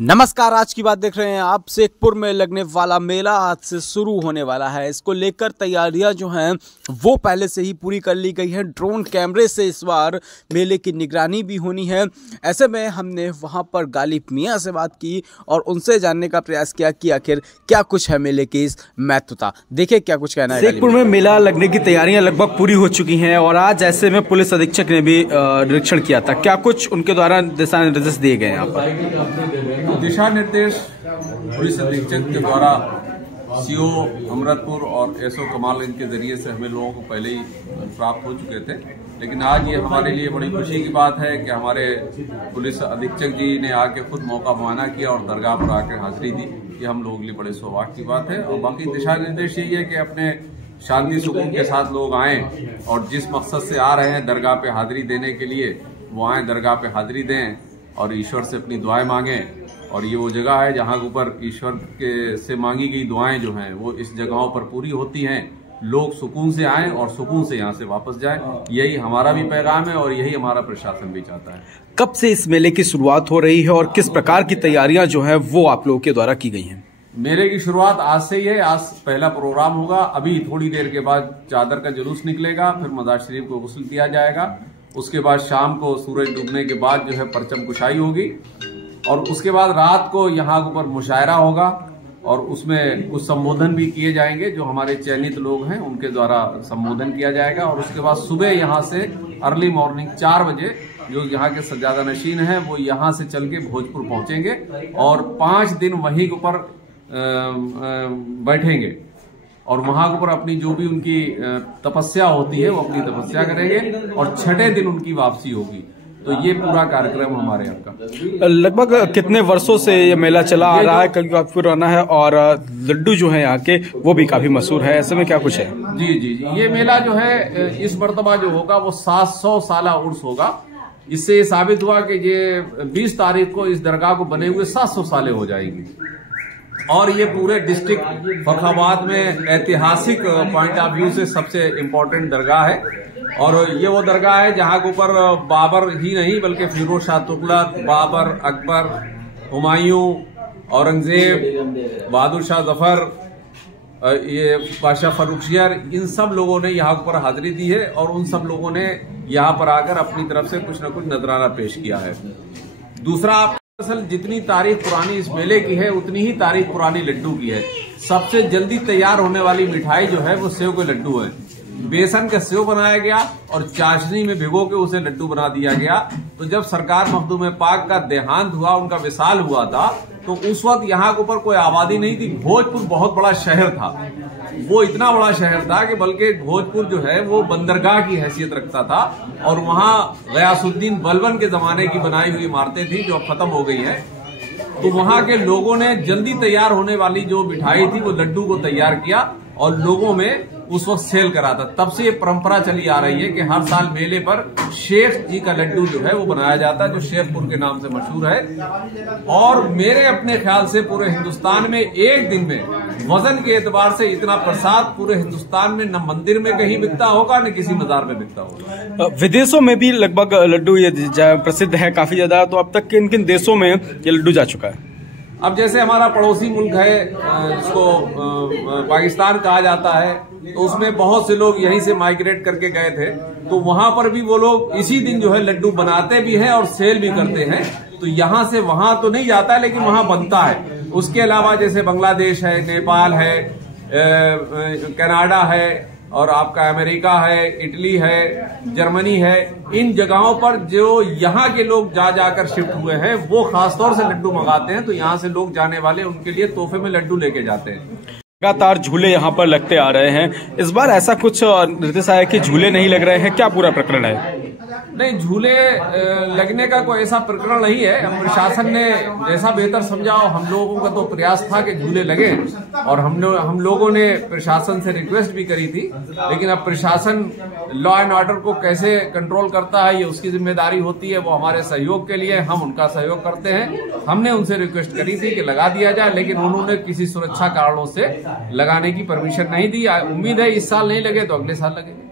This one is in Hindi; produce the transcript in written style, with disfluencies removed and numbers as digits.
नमस्कार। आज की बात देख रहे हैं आप। शेखपुर में लगने वाला मेला आज से शुरू होने वाला है। इसको लेकर तैयारियां जो हैं वो पहले से ही पूरी कर ली गई है। ड्रोन कैमरे से इस बार मेले की निगरानी भी होनी है। ऐसे में हमने वहां पर गालिब मियां से बात की और उनसे जानने का प्रयास किया कि आखिर क्या कुछ है मेले की इस महत्वता। देखिए क्या कुछ कहना है। शेखपुर में मेला लगने की तैयारियां लगभग पूरी हो चुकी हैं और आज ऐसे में पुलिस अधीक्षक ने भी निरीक्षण किया था। क्या कुछ उनके द्वारा दिशा निर्देश दिए गए यहाँ पर? दिशा निर्देश पुलिस अधीक्षक के द्वारा सीओ अमृतपुर और एसओ कमाल के जरिए से हमें लोगों को पहले ही प्राप्त हो चुके थे, लेकिन आज ये हमारे लिए बड़ी खुशी की बात है कि हमारे पुलिस अधीक्षक जी ने आके खुद मौका मुआयना किया और दरगाह पर आकर हाजिरी दी। ये हम लोगों के लिए बड़े सौभाग्य की बात है। और बाकी दिशा निर्देश यही है कि अपने शांति सुकून के साथ लोग आएं और जिस मकसद से आ रहे हैं दरगाह पे हाजिरी देने के लिए, वो आए दरगाह पे हाजिरी दें और ईश्वर से अपनी दुआएं मांगें। और ये वो जगह है जहाँ ऊपर ईश्वर के से मांगी गई दुआएं जो हैं वो इस जगहों पर पूरी होती हैं। लोग सुकून से आएं और सुकून से यहाँ से वापस जाएं, यही हमारा भी पैगाम है और यही हमारा प्रशासन भी चाहता है। कब से इस मेले की शुरुआत हो रही है और किस प्रकार की तैयारियां जो है वो आप लोगों के द्वारा की गई हैं? मेले की शुरुआत आज से ही है। आज पहला प्रोग्राम होगा। अभी थोड़ी देर के बाद चादर का जुलूस निकलेगा, फिर मजार शरीफ को गुस्ल किया जाएगा। उसके बाद शाम को सूरज डूबने के बाद जो है परचम कुशाई होगी और उसके बाद रात को यहाँ ऊपर मुशायरा होगा और उसमें कुछ संबोधन भी किए जाएंगे। जो हमारे चयनित लोग हैं उनके द्वारा संबोधन किया जाएगा और उसके बाद सुबह यहाँ से अर्ली मॉर्निंग 4 बजे जो यहाँ के सज्जादा नशीन हैं वो यहाँ से चल के भोजपुर पहुंचेंगे और 5 दिन वहीं ऊपर बैठेंगे और वहां ऊपर अपनी जो भी उनकी तपस्या होती है वो अपनी तपस्या करेंगे और 6ठे दिन उनकी वापसी होगी। तो ये पूरा कार्यक्रम हमारे यहाँ का। लगभग कितने वर्षों से ये मेला चला आ रहा है? कल पुराना है और लड्डू जो है यहाँ के वो भी काफी मशहूर है। ऐसे में क्या कुछ है? जी, ये मेला जो है इस मर्तबा जो होगा वो 700 साला उर्स होगा। इससे ये साबित हुआ कि ये 20 तारीख को इस दरगाह को बने हुए 700 सालें हो जाएंगी और ये पूरे डिस्ट्रिक्ट फर्रुखाबाद में ऐतिहासिक पॉइंट ऑफ व्यू से सबसे इम्पोर्टेंट दरगाह है। और ये वो दरगाह है जहाँ के ऊपर बाबर ही नहीं बल्कि फिरोज शाह तुगलक, बाबर, अकबर, हुमायूं, औरंगजेब, बहादुर शाह जफर, ये बादशाह फर्रुखशियर, इन सब लोगों ने यहाँ पर हाजिरी दी है और उन सब लोगों ने यहाँ पर आकर अपनी तरफ से कुछ न कुछ नजराना पेश किया है। दूसरा, असल जितनी तारीख पुरानी इस मेले की है उतनी ही तारीख पुरानी लड्डू की है। सबसे जल्दी तैयार होने वाली मिठाई जो है वो सेव के लड्डू है। बेसन का सेव बनाया गया और चाशनी में भिगो के उसे लड्डू बना दिया गया। तो जब सरकार मखदूम पाक का देहांत हुआ, उनका विसाल हुआ था, तो उस वक्त यहाँ के ऊपर कोई आबादी नहीं थी। भोजपुर बहुत बड़ा शहर था, वो इतना बड़ा शहर था कि बल्कि भोजपुर जो है वो बंदरगाह की हैसियत रखता था और वहाँ गयासुद्दीन बलबन के जमाने की बनाई हुई इमारतें थी जो अब खत्म हो गई है। तो वहाँ के लोगों ने जल्दी तैयार होने वाली जो मिठाई थी वो लड्डू को तैयार किया और लोगों में उस वक्त सेल करा था। तब से ये परंपरा चली आ रही है कि हर साल मेले पर शेख जी का लड्डू जो है वो बनाया जाता है, जो शेखपुर के नाम से मशहूर है। और मेरे अपने ख्याल से पूरे हिंदुस्तान में एक दिन में वजन के एतबार से इतना प्रसाद पूरे हिंदुस्तान में न मंदिर में कहीं बिकता होगा न किसी मजार में बिकता होगा। विदेशों में भी लगभग लड्डू ये प्रसिद्ध है काफी ज्यादा। तो अब तक किन किन देशों में ये लड्डू जा चुका है? अब जैसे हमारा पड़ोसी मुल्क है जिसको पाकिस्तान कहा जाता है, तो उसमें बहुत से लोग यहीं से माइग्रेट करके गए थे। तो वहां पर भी वो लोग इसी दिन जो है लड्डू बनाते भी हैं और सेल भी करते हैं। तो यहाँ से वहां तो नहीं जाता है लेकिन वहां बनता है। उसके अलावा जैसे बांग्लादेश है, नेपाल है, कनाडा है और आपका अमेरिका है, इटली है, जर्मनी है, इन जगहों पर जो यहाँ के लोग जाकर शिफ्ट हुए हैं वो खासतौर से लड्डू मंगाते हैं। तो यहाँ से लोग जाने वाले उनके लिए तोहफे में लड्डू लेके जाते हैं। लगातार झूले यहाँ पर लगते आ रहे हैं। इस बार ऐसा कुछ निर्देश आया कि झूले नहीं लग रहे हैं, क्या पूरा प्रकरण है? नहीं, झूले लगने का कोई ऐसा प्रकरण नहीं है। प्रशासन ने जैसा बेहतर समझा, हम लोगों का तो प्रयास था कि झूले लगे और हम लोगों ने प्रशासन से रिक्वेस्ट भी करी थी। लेकिन अब प्रशासन लॉ एंड ऑर्डर को कैसे कंट्रोल करता है ये उसकी जिम्मेदारी होती है। वो हमारे सहयोग के लिए हम उनका सहयोग करते हैं। हमने उनसे रिक्वेस्ट करी थी कि लगा दिया जाए, लेकिन उन्होंने किसी सुरक्षा कारणों से लगाने की परमिशन नहीं दी। उम्मीद है इस साल नहीं लगे तो अगले साल लगेंगे।